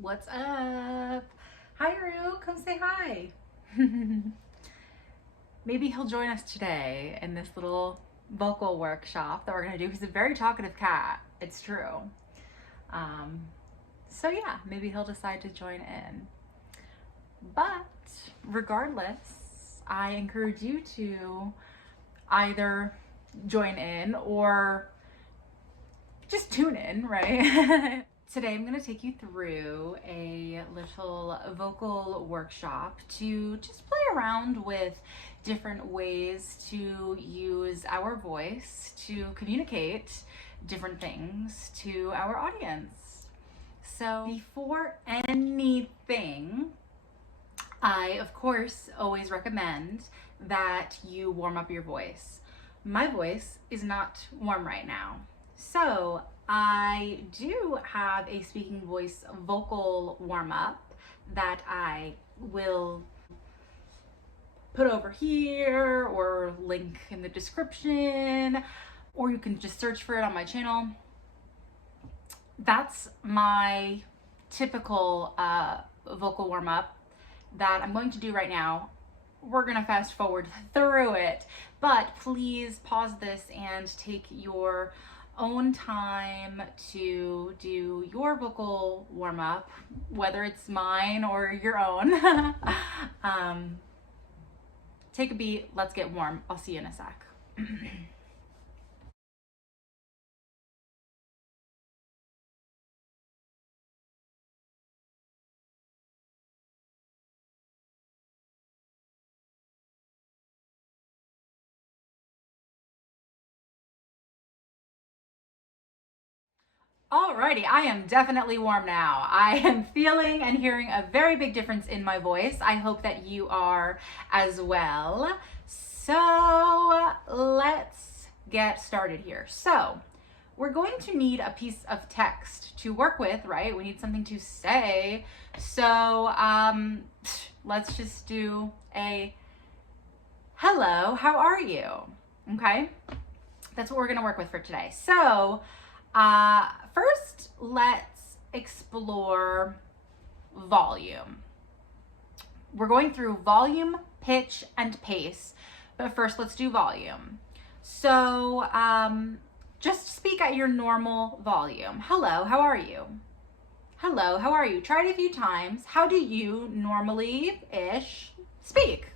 What's up? Hi, Rue. Come say hi. Maybe he'll join us today in this little vocal workshop that we're going to do. He's a very talkative cat. It's true. So yeah, maybe he'll decide to join in. But regardless, I encourage you to either join in or just tune in, right? Today I'm going to take you through a little vocal workshop to just play around with different ways to use our voice to communicate different things to our audience. So before anything, I of course always recommend that you warm up your voice. My voice is not warm right now. So I do have a speaking voice vocal warm up that I will put over here or link in the description, or you can just search for it on my channel. That's my typical vocal warm up that I'm going to do right now. We're gonna fast forward through it, but please pause this and take your own time to do your vocal warm-up, whether it's mine or your own. Take a beat, let's get warm. I'll see you in a sec. Alrighty, I am definitely warm now. I am feeling and hearing a very big difference in my voice. I hope that you are as well. So let's get started here. So we're going to need a piece of text to work with, right? We need something to say. So let's just do a hello, how are you? Okay, that's what we're gonna work with for today. So first, let's explore volume. We're going through volume, pitch, and pace, but first let's do volume. So just speak at your normal volume. Hello, how are you? Hello, how are you? Try it a few times. How do you normally-ish speak?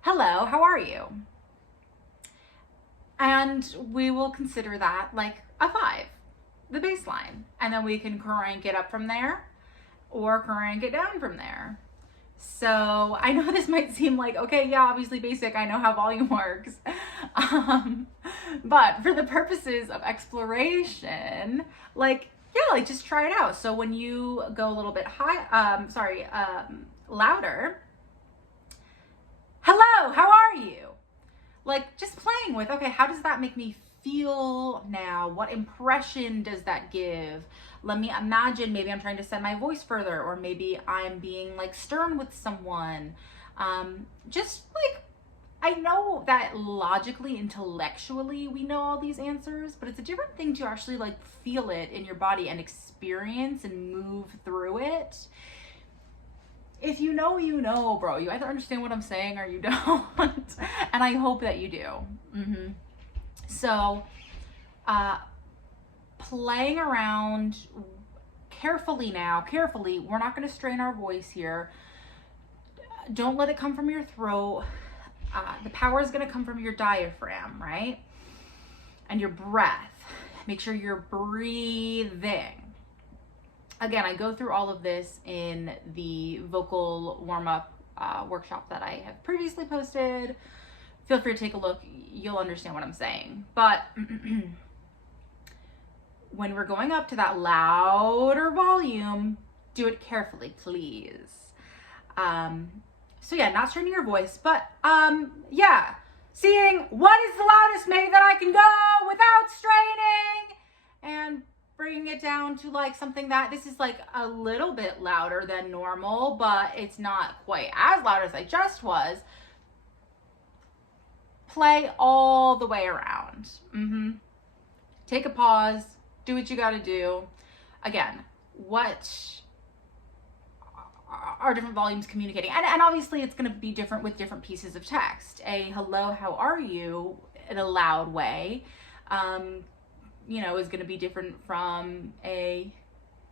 Hello, how are you? And we will consider that like a 5, the baseline. And then we can crank it up from there or crank it down from there. So I know this might seem like, okay, yeah, obviously basic, I know how volume works. But for the purposes of exploration, like, yeah, like just try it out. So when you go a little bit louder, hello, how are you? Like just playing with, okay, how does that make me feel now? What impression does that give? Let me imagine maybe I'm trying to send my voice further, or maybe I'm being like stern with someone. Just like, I know that logically, intellectually, we know all these answers, but it's a different thing to actually like feel it in your body and experience and move through it. If you know, you know, bro. You either understand what I'm saying or you don't. And I hope that you do. So, playing around carefully now, carefully. We're not going to strain our voice here. Don't let it come from your throat. The power is going to come from your diaphragm, right? And your breath. Make sure you're breathing. Again, I go through all of this in the vocal warm-up workshop that I have previously posted. Feel free to take a look. You'll understand what I'm saying. But when we're going up to that louder volume, do it carefully, please. So yeah, not straining your voice, but yeah, seeing what is the loudest maybe that I can go without straining, and bringing it down to like something that this is like a little bit louder than normal, but it's not quite as loud as I just was. Play all the way around. Take a pause, do what you gotta do. Again, what are different volumes communicating? And obviously it's going to be different with different pieces of text. A hello, how are you, in a loud way, you know, is going to be different from a,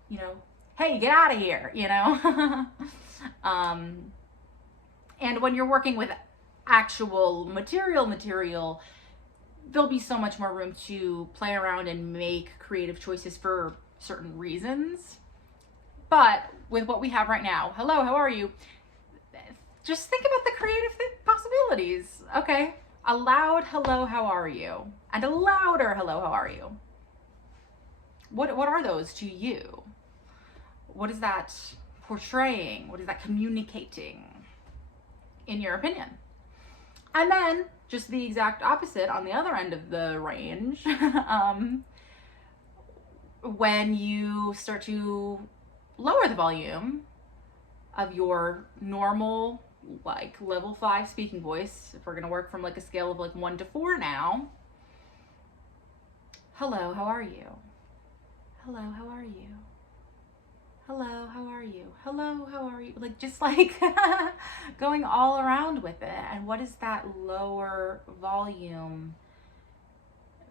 you know, hey, get out of here, you know? And when you're working with actual material, there'll be so much more room to play around and make creative choices for certain reasons. But with what we have right now, hello, how are you? Just think about the creative possibilities. Okay, a loud hello, how are you? And a louder hello, how are you? What are those to you? What is that portraying? What is that communicating, in your opinion? And then just the exact opposite on the other end of the range. When you start to lower the volume of your normal, like level 5 speaking voice, if we're gonna work from like a scale of like 1 to 4 now. Hello, how are you? Hello, how are you? Hello, how are you? Hello, how are you? Like, just like going all around with it. And what does that lower volume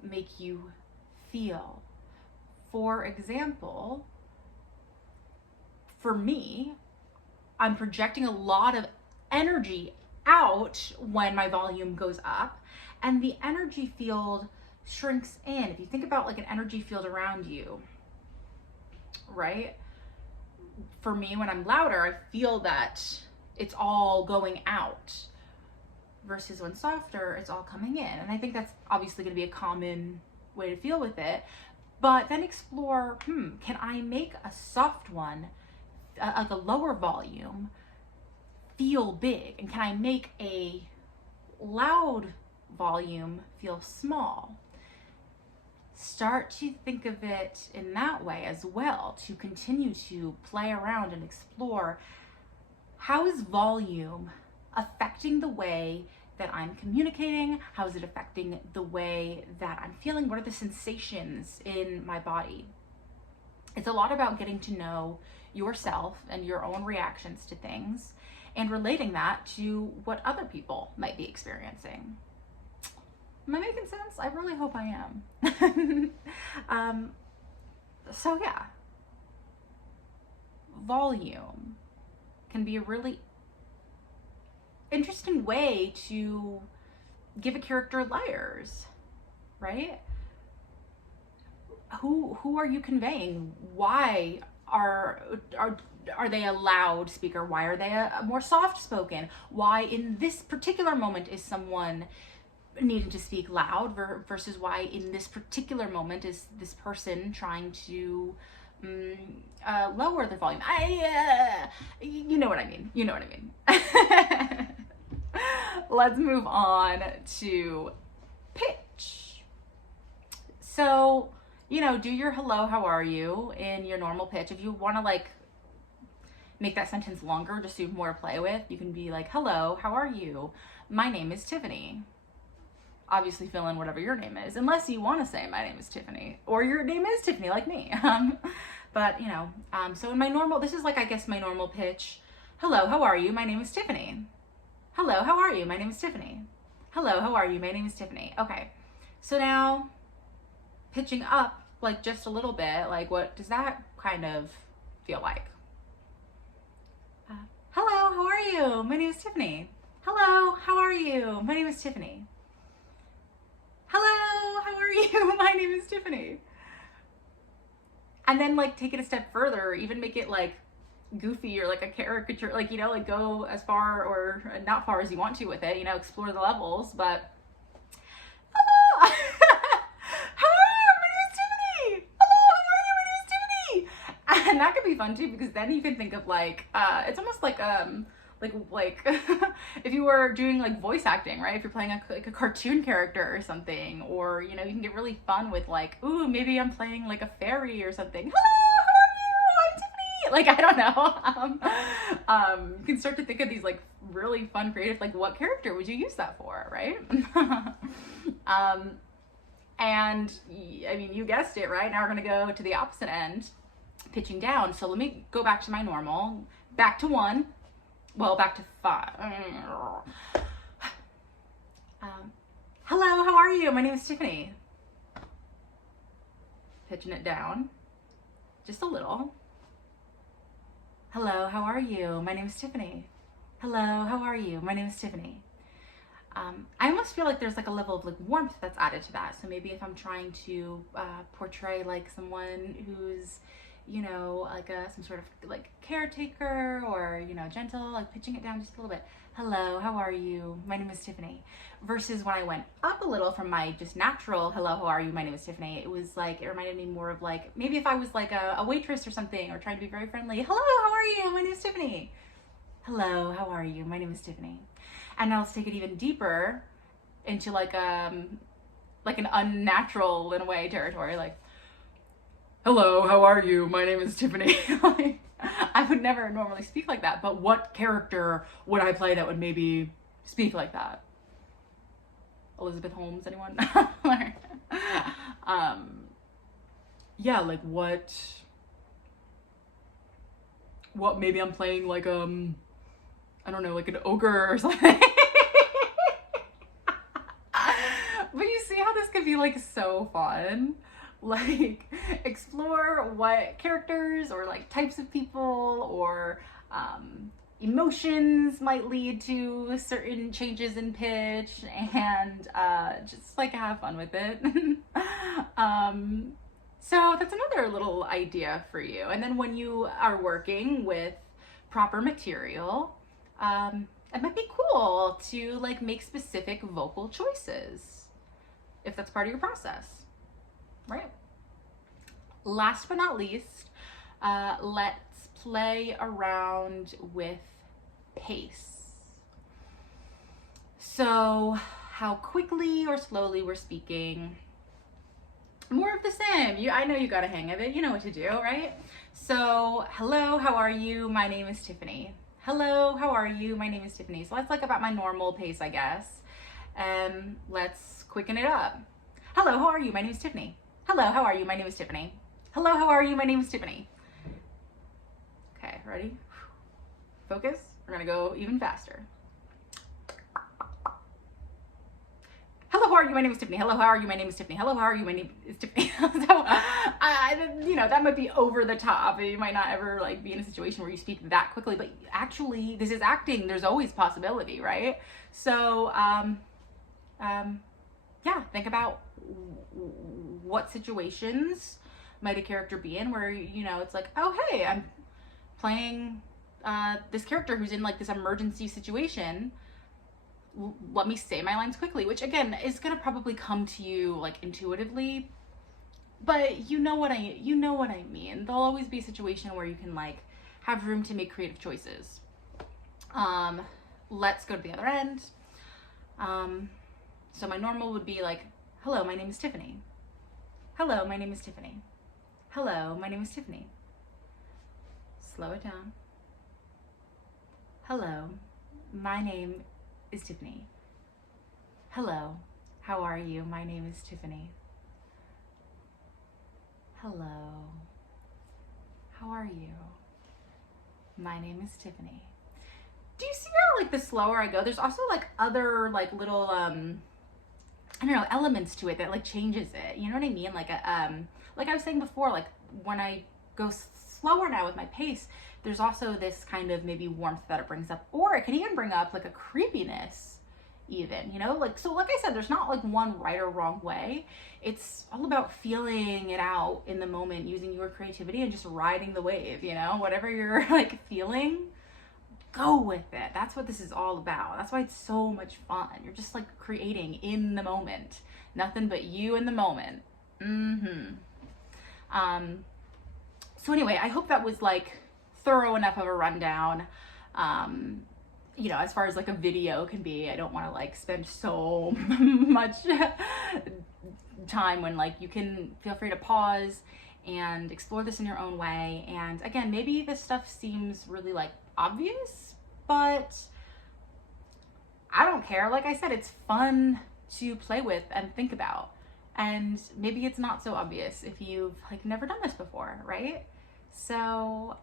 make you feel? For example, for me, I'm projecting a lot of energy out when my volume goes up, and the energy field shrinks in. If you think about like an energy field around you, right? For me, when I'm louder, I feel that it's all going out, versus when softer, it's all coming in. And I think that's obviously going to be a common way to feel with it. But then explore, can I make a soft one, like a lower volume, feel big? And can I make a loud volume feel small? Start to think of it in that way as well, to continue to play around and explore, how is volume affecting the way that I'm communicating? How is it affecting the way that I'm feeling? What are the sensations in my body? It's a lot about getting to know yourself and your own reactions to things, and relating that to what other people might be experiencing. Am I making sense? I really hope I am. So yeah, volume can be a really interesting way to give a character layers, right? Who are you conveying? Why are they a loud speaker? Why are they a more soft spoken? Why in this particular moment is someone needing to speak loud versus why in this particular moment is this person trying to lower the volume? You know what I mean. You know what I mean. Let's move on to pitch. So, you know, do your hello, how are you in your normal pitch. If you want to like make that sentence longer, just so you have more to play with, you can be like, hello, how are you? My name is Tiffany. Obviously fill in whatever your name is, unless you want to say my name is Tiffany, or your name is Tiffany like me. But you know, so in my normal, this is like, I guess my normal pitch. Hello, how are you? My name is Tiffany. Hello, how are you? My name is Tiffany. Hello, how are you? My name is Tiffany. Okay, so now pitching up like just a little bit, like what does that kind of feel like? Hello, how are you? My name is Tiffany. Hello, how are you? My name is Tiffany. Hello, how are you? My name is Tiffany. And then like take it a step further, or even make it like goofy or like a caricature, like, you know, like go as far or not far as you want to with it, you know, explore the levels. But hello, how are you? My name is Tiffany. Hello, how are you? My name is Tiffany. And that could be fun too, because then you can think of like, it's almost like if you were doing like voice acting, right? If you're playing like a cartoon character or something, or, you know, you can get really fun with like, ooh, maybe I'm playing like a fairy or something. Hello, how are you? I'm Tiffany. Like, I don't know. You can start to think of these like really fun, creative, like what character would you use that for, right? And I mean, you guessed it, right? Now we're gonna go to the opposite end. pitching down. So let me go back to my normal, back to 1, well, back to 5. Hello, how are you? My name is Tiffany. Pitching it down just a little. Hello, how are you? My name is Tiffany. Hello, how are you? My name is Tiffany. I almost feel like there's like a level of like warmth that's added to that. So maybe if I'm trying to portray like someone who's, you know, like some sort of like caretaker or, you know, gentle, like pitching it down just a little bit. Hello, how are you? My name is Tiffany. Versus when I went up a little from my just natural, hello, how are you? My name is Tiffany. It was like, it reminded me more of like, maybe if I was like a waitress or something, or trying to be very friendly. Hello, how are you? My name is Tiffany. Hello, how are you? My name is Tiffany. And now let's take it even deeper into like an unnatural in a way territory. Like, hello, how are you? My name is Tiffany. Like, I would never normally speak like that, but what character would I play that would maybe speak like that? Elizabeth Holmes, anyone? Yeah, like what maybe I'm playing like I don't know, like an ogre or something. But you see how this could be like so fun? Like explore what characters or like types of people or emotions might lead to certain changes in pitch, and just like have fun with it. So that's another little idea for you. And then when you are working with proper material, it might be cool to like make specific vocal choices if that's part of your process, right? Last but not least, let's play around with pace. So how quickly or slowly we're speaking. More of the same. I know you got a hang of it. You know what to do, right? So, hello, how are you? My name is Tiffany. Hello, how are you? My name is Tiffany. So that's like about my normal pace, I guess. Let's quicken it up. Hello, how are you? My name is Tiffany. Hello, how are you? My name is Tiffany. Hello, how are you? My name is Tiffany. Okay, ready? Focus. We're gonna go even faster. Hello, how are you? My name is Tiffany. Hello, how are you? My name is Tiffany. Hello, how are you? My name is Tiffany. So, you know, that might be over the top. You might not ever like be in a situation where you speak that quickly, but actually, this is acting. There's always possibility, right? So, yeah, think about what situations might a character be in where, you know, it's like, oh, hey, I'm playing this character who's in like this emergency situation. Let me say my lines quickly, which again is gonna probably come to you like intuitively, but you know what I mean. There'll always be a situation where you can like have room to make creative choices. Let's go to the other end. So my normal would be like, hello, my name is Tiffany. Hello, my name is Tiffany. Hello, my name is Tiffany. Slow it down. Hello, my name is Tiffany. Hello, how are you? My name is Tiffany. Hello, how are you? My name is Tiffany. Do you see how like the slower I go, there's also like other like little I don't know, elements to it that like changes it. You know what I mean? Like like I was saying before, like when I go slower now with my pace, there's also this kind of maybe warmth that it brings up, or it can even bring up like a creepiness even, you know, like, so like I said, there's not like one right or wrong way. It's all about feeling it out in the moment, using your creativity and just riding the wave, you know, whatever you're like feeling, go with it. That's what this is all about. That's why it's so much fun. You're just like creating in the moment, nothing but you in the moment. So anyway, I hope that was like thorough enough of a rundown. You know, as far as like a video can be, I don't want to like spend so much time when like you can feel free to pause and explore this in your own way. And again, maybe this stuff seems really like obvious, but I don't care. Like I said, it's fun to play with and think about. And maybe it's not so obvious if you've like never done this before, right? So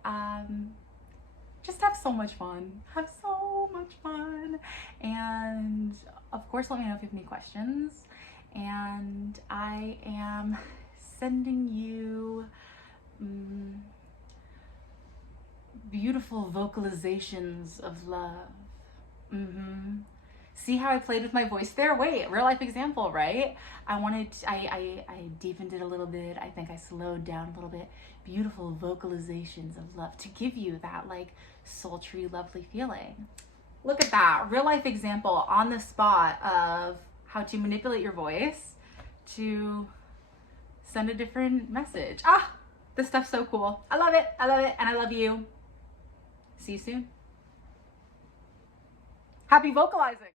just have so much fun. Have so much fun. And of course, let me know if you have any questions. And I am sending you beautiful vocalizations of love. See how I played with my voice there? Wait, real life example, right? I deepened it a little bit. I think I slowed down a little bit. Beautiful vocalizations of love to give you that like sultry, lovely feeling. Look at that, real life example on the spot of how to manipulate your voice to send a different message. Ah, this stuff's so cool. I love it, and I love you. See you soon. Happy vocalizing.